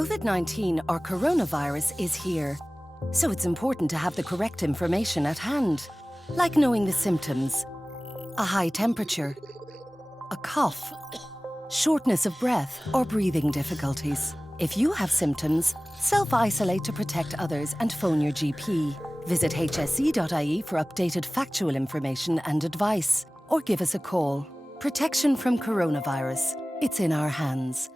COVID-19 or coronavirus is here, so it's important to have the correct information at hand, like knowing the symptoms, a high temperature, a cough, shortness of breath or breathing difficulties. If you have symptoms, self-isolate to protect others and phone your GP. Visit hse.ie for updated factual information and advice, or give us a call. Protection from coronavirus. It's in our hands.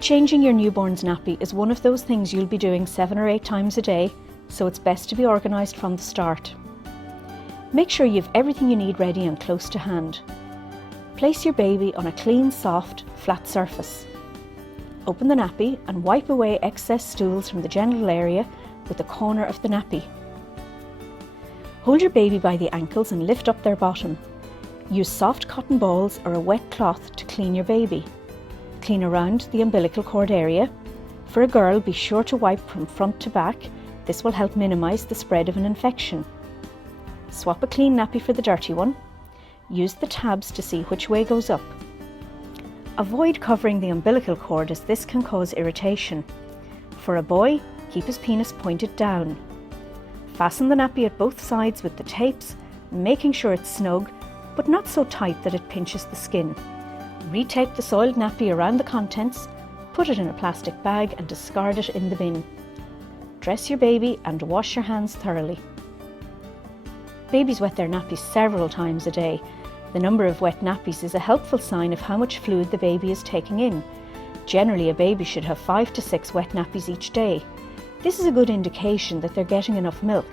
Changing your newborn's nappy is one of those things you'll be doing 7 or 8 times a day, so it's best to be organised from the start. Make sure you have everything you need ready and close to hand. Place your baby on a clean, soft, flat surface. Open the nappy and wipe away excess stools from the genital area with the corner of the nappy. Hold your baby by the ankles and lift up their bottom. Use soft cotton balls or a wet cloth to clean your baby. Clean around the umbilical cord area. For a girl, be sure to wipe from front to back. This will help minimise the spread of an infection. Swap a clean nappy for the dirty one. Use the tabs to see which way goes up. Avoid covering the umbilical cord as this can cause irritation. For a boy, keep his penis pointed down. Fasten the nappy at both sides with the tapes, making sure it's snug, but not so tight that it pinches the skin. Retape the soiled nappy around the contents, put it in a plastic bag and discard it in the bin. Dress your baby and wash your hands thoroughly. Babies wet their nappies several times a day. The number of wet nappies is a helpful sign of how much fluid the baby is taking in. Generally, a baby should have 5 to 6 wet nappies each day. This is a good indication that they're getting enough milk.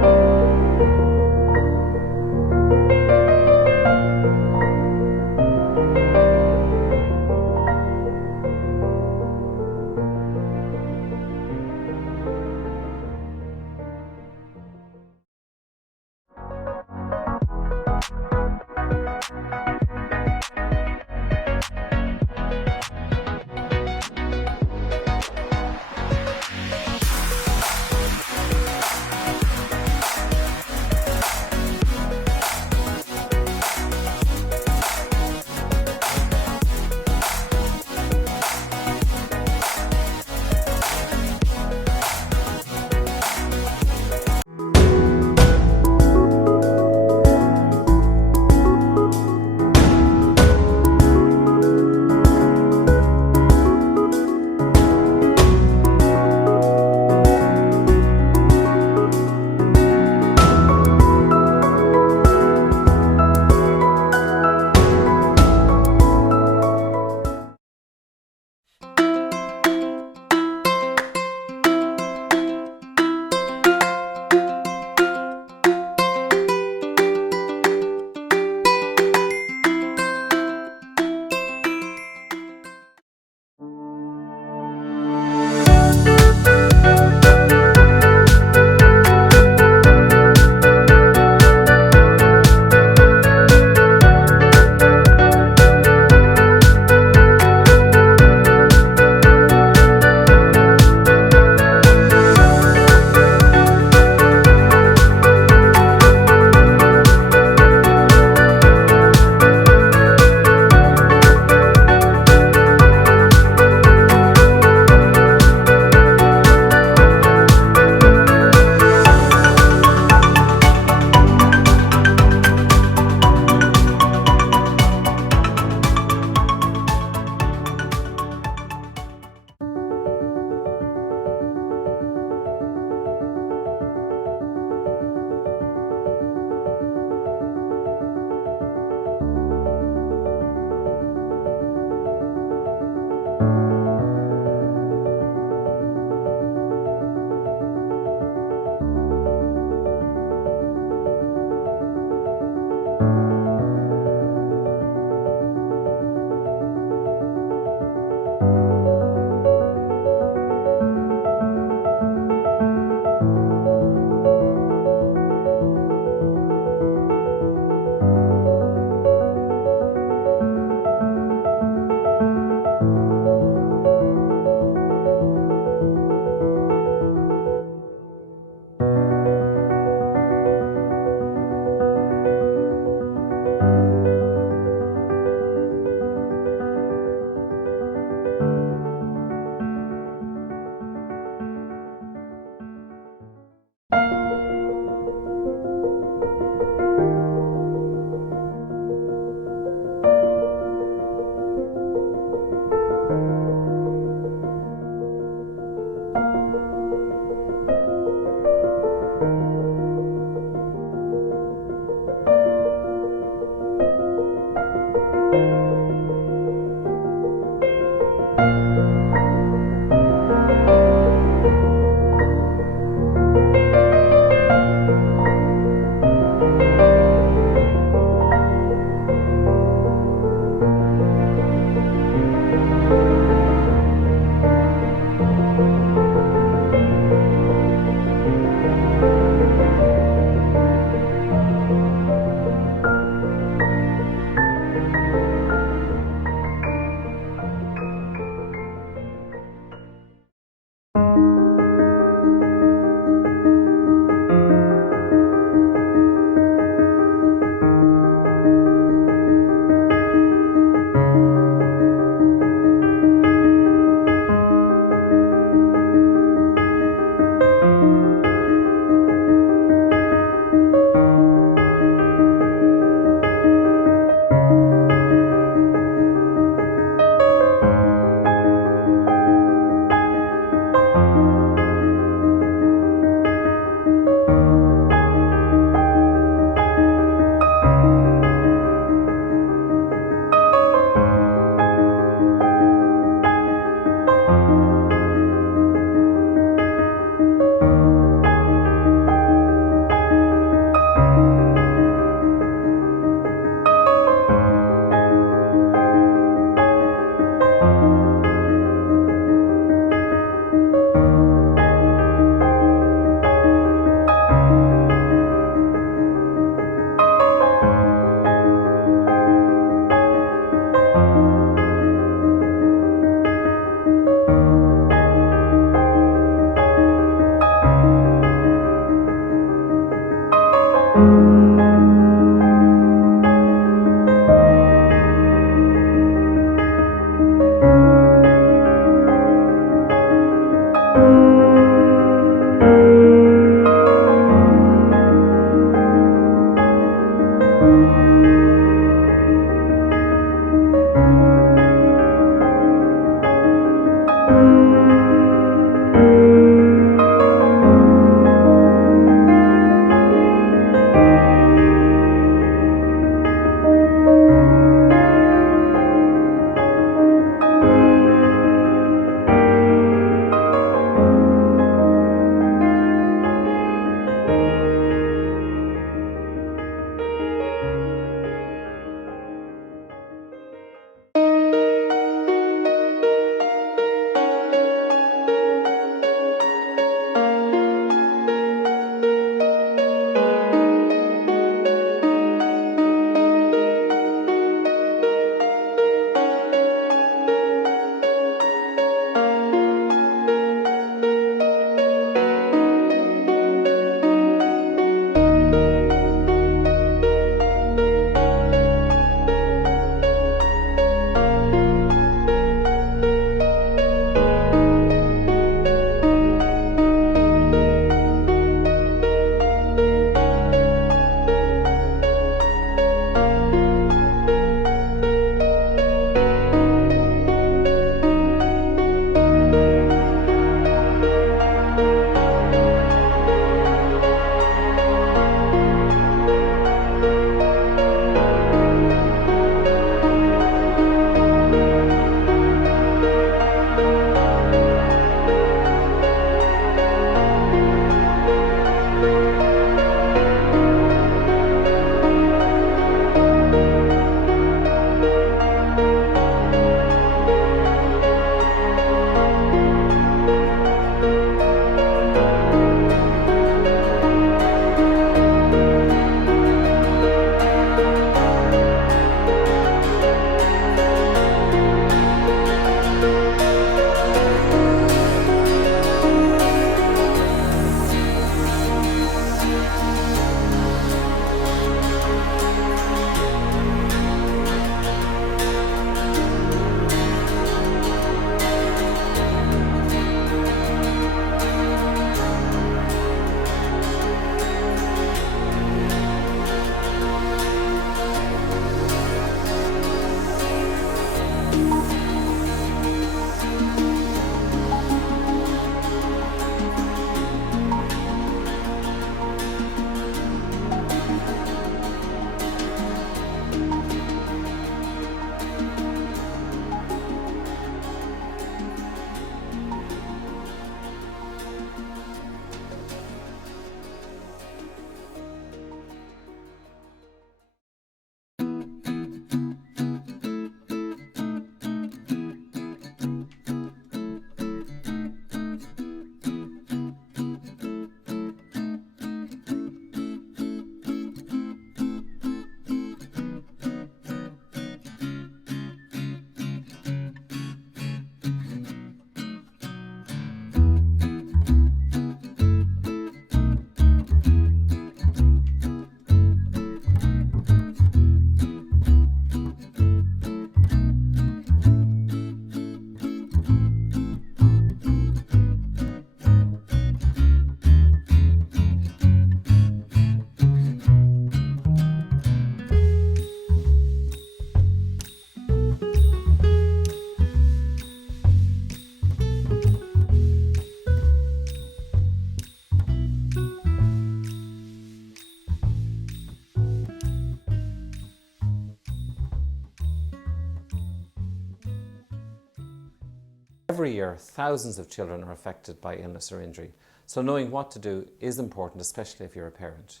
Every year, thousands of children are affected by illness or injury, so knowing what to do is important, especially if you're a parent.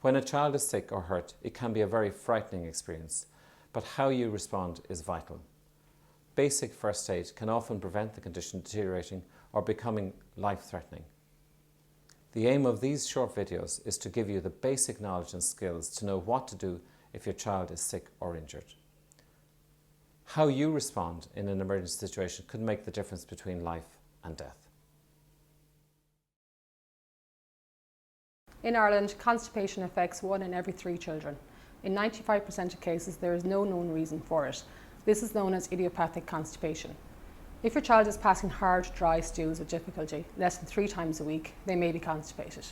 When a child is sick or hurt, it can be a very frightening experience, but how you respond is vital. Basic first aid can often prevent the condition deteriorating or becoming life-threatening. The aim of these short videos is to give you the basic knowledge and skills to know what to do if your child is sick or injured. How you respond in an emergency situation could make the difference between life and death. In Ireland, constipation affects 1 in every 3 children. In 95% of cases, there is no known reason for it. This is known as idiopathic constipation. If your child is passing hard, dry stools with difficulty, less than 3 times a week, they may be constipated.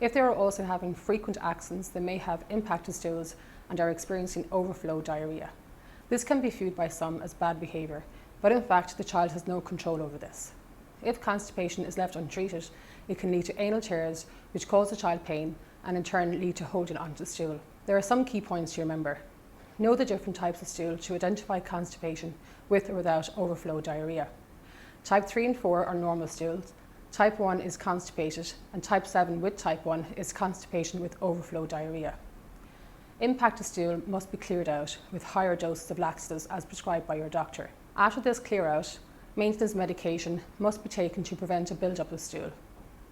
If they are also having frequent accents, they may have impacted stools and are experiencing overflow diarrhea. This can be viewed by some as bad behaviour, but in fact the child has no control over this. If constipation is left untreated, it can lead to anal tears, which cause the child pain and in turn lead to holding onto the stool. There are some key points to remember. Know the different types of stool to identify constipation with or without overflow diarrhea. Type 3 and 4 are normal stools, type 1 is constipated, and type 7 with type 1 is constipation with overflow diarrhea. Impacted stool must be cleared out with higher doses of laxatives as prescribed by your doctor. After this clear out, maintenance medication must be taken to prevent a build-up of stool.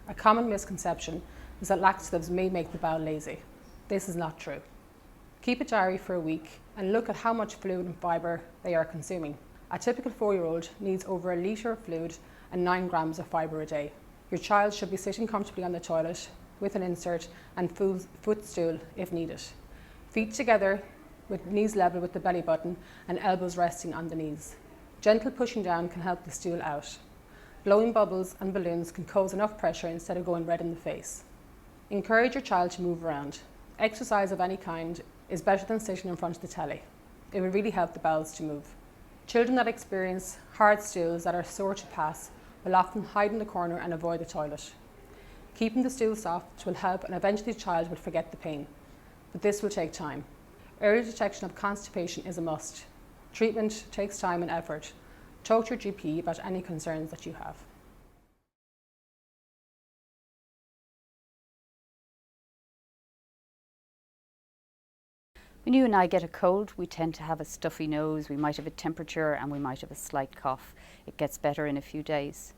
A common misconception is that laxatives may make the bowel lazy. This is not true. Keep a diary for a week and look at how much fluid and fibre they are consuming. A typical 4-year-old needs over 1 litre of fluid and 9 grams of fibre a day. Your child should be sitting comfortably on the toilet with an insert and footstool if needed. Feet together with knees level with the belly button and elbows resting on the knees. Gentle pushing down can help the stool out. Blowing bubbles and balloons can cause enough pressure instead of going red in the face. Encourage your child to move around. Exercise of any kind is better than sitting in front of the telly. It will really help the bowels to move. Children that experience hard stools that are sore to pass will often hide in the corner and avoid the toilet. Keeping the stool soft will help and eventually the child will forget the pain. But this will take time. Early detection of constipation is a must. Treatment takes time and effort. Talk to your GP about any concerns that you have. When you and I get a cold, we tend to have a stuffy nose, we might have a temperature and we might have a slight cough. It gets better in a few days.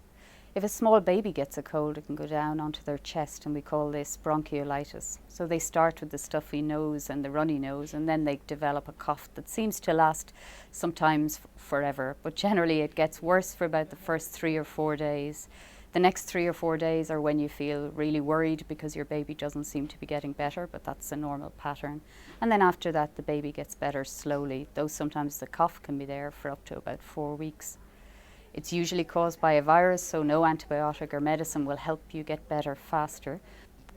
If a small baby gets a cold, it can go down onto their chest and we call this bronchiolitis. So they start with the stuffy nose and the runny nose and then they develop a cough that seems to last sometimes forever, but generally it gets worse for about the first 3 or 4 days. The next 3 or 4 days are when you feel really worried because your baby doesn't seem to be getting better, but that's a normal pattern. And then after that the baby gets better slowly, though sometimes the cough can be there for up to about 4 weeks. It's usually caused by a virus, so no antibiotic or medicine will help you get better faster.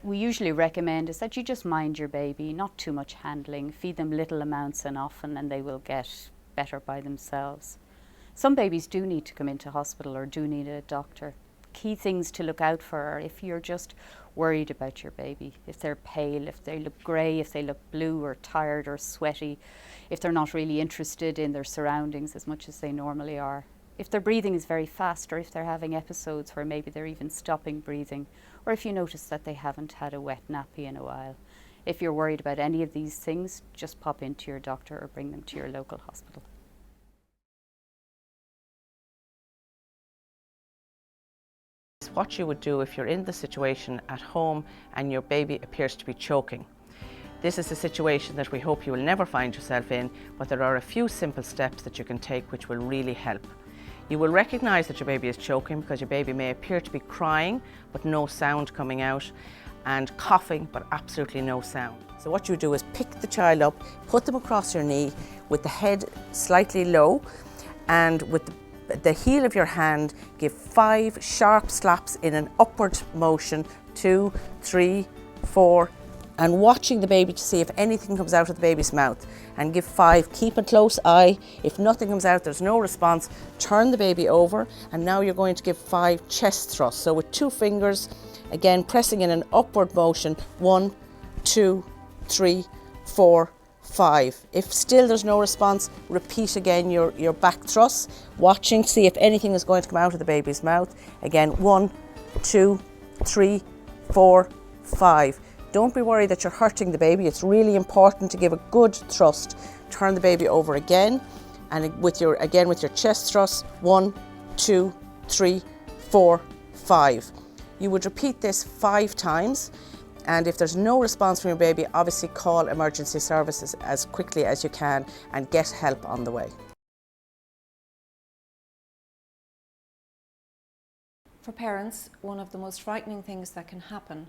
We usually recommend is that you just mind your baby, not too much handling, feed them little amounts and often and they will get better by themselves. Some babies do need to come into hospital or do need a doctor. Key things to look out for are if you're just worried about your baby, if they're pale, if they look grey, if they look blue or tired or sweaty, if they're not really interested in their surroundings as much as they normally are. If their breathing is very fast or if they're having episodes where maybe they're even stopping breathing, or if you notice that they haven't had a wet nappy in a while. If you're worried about any of these things, just pop into your doctor or bring them to your local hospital. What you would do if you're in the situation at home and your baby appears to be choking. This is a situation that we hope you will never find yourself in, but there are a few simple steps that you can take which will really help. You will recognise that your baby is choking because your baby may appear to be crying but no sound coming out, and coughing but absolutely no sound. So what you do is pick the child up, put them across your knee with the head slightly low, and with the heel of your hand give 5 sharp slaps in an upward motion, 2, 3, 4, and watching the baby to see if anything comes out of the baby's mouth, and give 5. Keep a close eye. If nothing comes out, there's no response, turn the baby over, and now you're going to give 5 chest thrusts. So with 2 fingers, again pressing in an upward motion, 1, 2, 3, 4, 5. If still there's no response, repeat again your back thrust, watching, see if anything is going to come out of the baby's mouth. Again, 1, 2, 3, 4, 5. Don't be worried that you're hurting the baby. It's really important to give a good thrust. Turn the baby over again, and with your chest thrust, 1, 2, 3, 4, 5. You would repeat this 5 times, and if there's no response from your baby, obviously call emergency services as quickly as you can and get help on the way. For parents, one of the most frightening things that can happen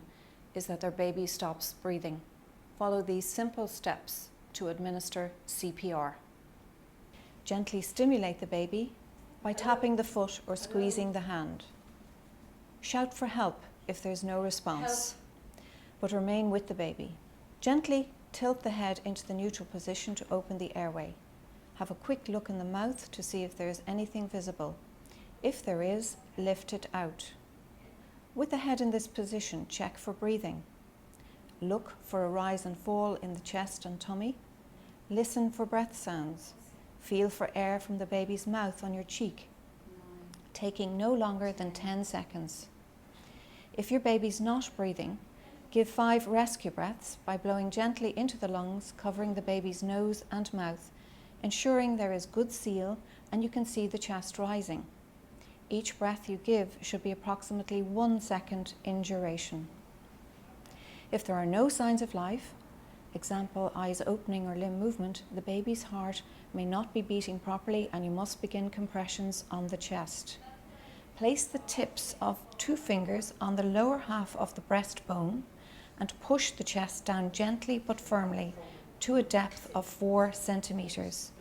is that their baby stops breathing. Follow these simple steps to administer CPR. Gently stimulate the baby by tapping the foot or squeezing the hand. Shout for help if there's no response, but remain with the baby. Gently tilt the head into the neutral position to open the airway. Have a quick look in the mouth to see if there is anything visible. If there is, lift it out. With the head in this position, check for breathing. Look for a rise and fall in the chest and tummy. Listen for breath sounds. Feel for air from the baby's mouth on your cheek, taking no longer than 10 seconds. If your baby's not breathing, give 5 rescue breaths by blowing gently into the lungs, covering the baby's nose and mouth, ensuring there is good seal and you can see the chest rising. Each breath you give should be approximately 1 second in duration. If there are no signs of life, example eyes opening or limb movement, the baby's heart may not be beating properly and you must begin compressions on the chest. Place the tips of 2 fingers on the lower half of the breastbone and push the chest down gently but firmly to a depth of 4 centimeters.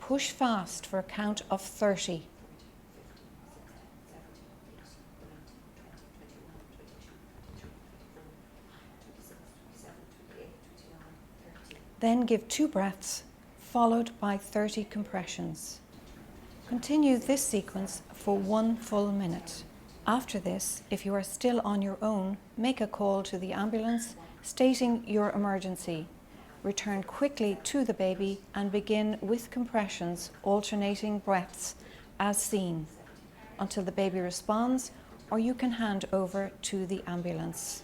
Push fast for a count of 30. Then give 2 breaths, followed by 30 compressions. Continue this sequence for 1 full minute. After this, if you are still on your own, make a call to the ambulance stating your emergency. Return quickly to the baby and begin with compressions, alternating breaths as seen, until the baby responds or you can hand over to the ambulance.